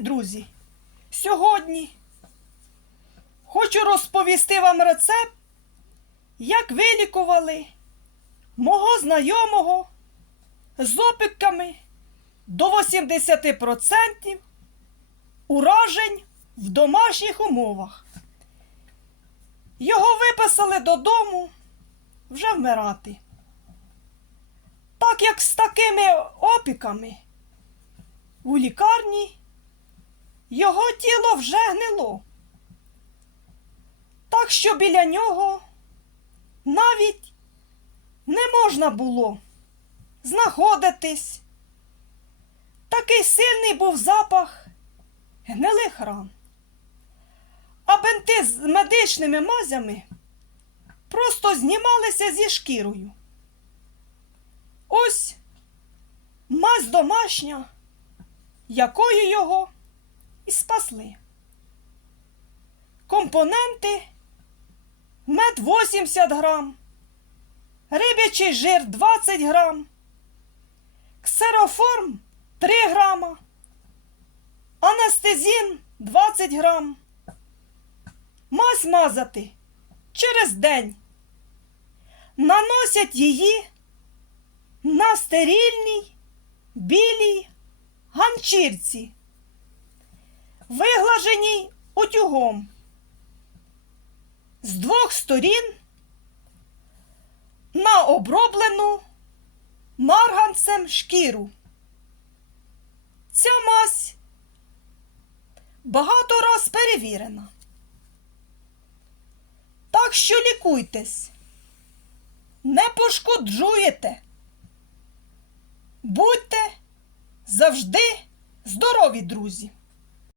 друзі, сьогодні хочу розповісти вам рецепт, як вилікували мого знайомого з опіками до 80% уражень в домашніх умовах. Його виписали додому вже вмирати. Так як з такими опіками у лікарні його тіло вже гнило. Так що біля нього навіть не можна було знаходитись. Такий сильний був запах гнилих ран. А бенти з медичними мазями просто знімалися зі шкірою. Ось мазь домашня, якою його і спасли. Компоненти мед 80 грам, рибячий жир 20 грам, ксероформ 3 грама, анестезін 20 грам. Мазь мазати через день. Наносять її на стерильній білій ганчірці, виглаженій утюгом. З двох сторін на оброблену марганцем шкіру. Ця мазь багато раз перевірена. Так що лікуйтесь, не пошкоджуєте. Будьте завжди здорові, друзі!